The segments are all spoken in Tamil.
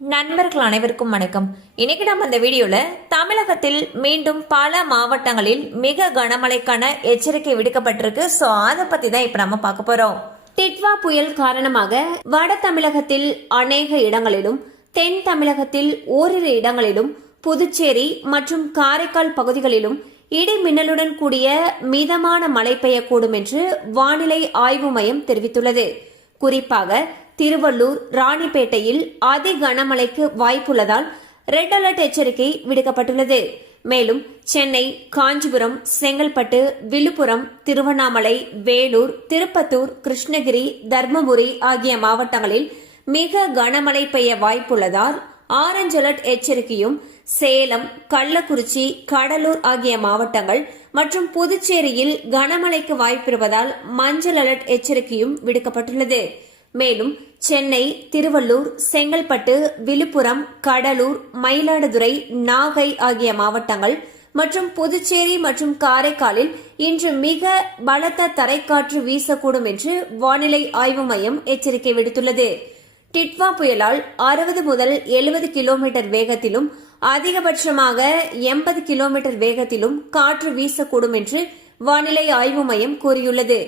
நண்பர்கள் அனைவருக்கும் வணக்கம். இன்னைக்கு நம்ம இந்த வீடியோல தமிழகத்தில் மீண்டும் பல மாவட்டங்களில் மிக கனமழைக்கான எச்சரிக்கை விடுக்கப்பட்டிருக்கு. ஸோ அதை பத்தி தான் இப்ப நம்ம பார்க்க போறோம். டிட்வா புயல் காரணமாக வட தமிழகத்தில் அநேக இடங்களிலும் தென் தமிழகத்தில் ஓரிரு இடங்களிலும் புதுச்சேரி மற்றும் காரைக்கால் பகுதிகளிலும் இடி மின்னலுடன் கூடிய மிதமான மழை பெய்யக்கூடும் என்று வானிலை ஆய்வு மையம் தெரிவித்துள்ளது. குறிப்பாக திருவள்ளூர் ராணிப்பேட்டையில் அதி கனமழைக்கு வாய்ப்புள்ளதால் ரெட் அலர்ட் எச்சரிக்கை விடுக்கப்பட்டுள்ளது. மேலும் சென்னை காஞ்சிபுரம் செங்கல்பட்டு விழுப்புரம் திருவண்ணாமலை வேலூர் திருப்பத்தூர் கிருஷ்ணகிரி தர்மபுரி ஆகிய மாவட்டங்களில் மிக கனமழை பெய்ய வாய்ப்புள்ளதால் ஆரஞ்ச் அலர்ட் எச்சரிக்கையும் சேலம் கள்ளக்குறிச்சி கடலூர் ஆகிய மாவட்டங்கள் மற்றும் புதுச்சேரியில் கனமழைக்கு வாய்ப்பிருப்பதால் மஞ்சள் அலர்ட் எச்சரிக்கையும் விடுக்கப்பட்டுள்ளது. மேலும் சென்னை திருவள்ளூர் செங்கல்பட்டு விழுப்புரம் கடலூர் மயிலாடுதுறை நாகை ஆகிய மாவட்டங்கள் மற்றும் புதுச்சேரி மற்றும் காரைக்காலில் இன்று மிக பலத்த தரைக்காற்று வீசக்கூடும் என்று வானிலை ஆய்வு மையம் எச்சரிக்கை விடுத்துள்ளது. டிட்வா புயலால் அறுபது முதல் எழுபது கிலோமீட்டர் வேகத்திலும் அதிகபட்சமாக எண்பது கிலோமீட்டர் வேகத்திலும் காற்று வீசக்கூடும் என்று வானிலை ஆய்வு மையம் கூறியுள்ளது.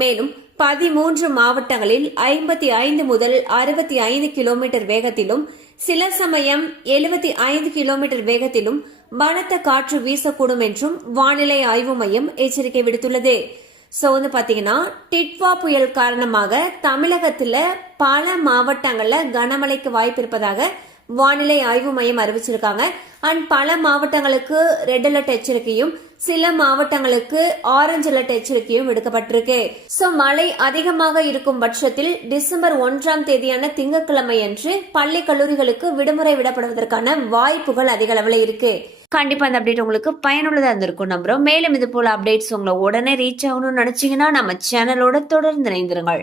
மேலும் பதிமூன்று மாவட்டங்களில் ஐம்பத்தி ஐந்து முதல் அறுபத்தி ஐந்து கிலோமீட்டர் வேகத்திலும் சில சமயம் எழுபத்தி ஐந்து கிலோமீட்டர் வேகத்திலும் பலத்த காற்று வீசக்கூடும் என்றும் வானிலை ஆய்வு மையம் எச்சரிக்கை விடுத்துள்ளது. ஸோ வந்து பார்த்தீங்கன்னா டிட்வா புயல் காரணமாக தமிழகத்தில் பல மாவட்டங்களில் கனமழைக்கு வாய்ப்பு இருப்பதாக வானிலை ஆய்வு மையம் அறிவிச்சிருக்காங்க. அண்ட் பல மாவட்டங்களுக்கு ரெட் அலர்ட் எச்சரிக்கையும் சில மாவட்டங்களுக்கு ஆரஞ்சு அலர்ட் எச்சரிக்கையும் விடுக்கப்பட்டிருக்கு. ஸோ மழை அதிகமாக இருக்கும் பட்சத்தில் டிசம்பர் ஒன்றாம் தேதியான திங்கட்கிழமை அன்று பள்ளி கல்லூரிகளுக்கு விடுமுறை விடப்படுவதற்கான வாய்ப்புகள் அதிக அளவில் இருக்கு. கண்டிப்பா அந்த அப்டேட் உங்களுக்கு பயனுள்ளதா இருந்திருக்கும் நம்புறோம். மேலும் இது போல அப்டேட்ஸ் உங்களை உடனே ரீச் ஆகணும்னு நினைச்சீங்கன்னா நம்ம சேனலோட தொடர்ந்து இணைந்திருங்கள்.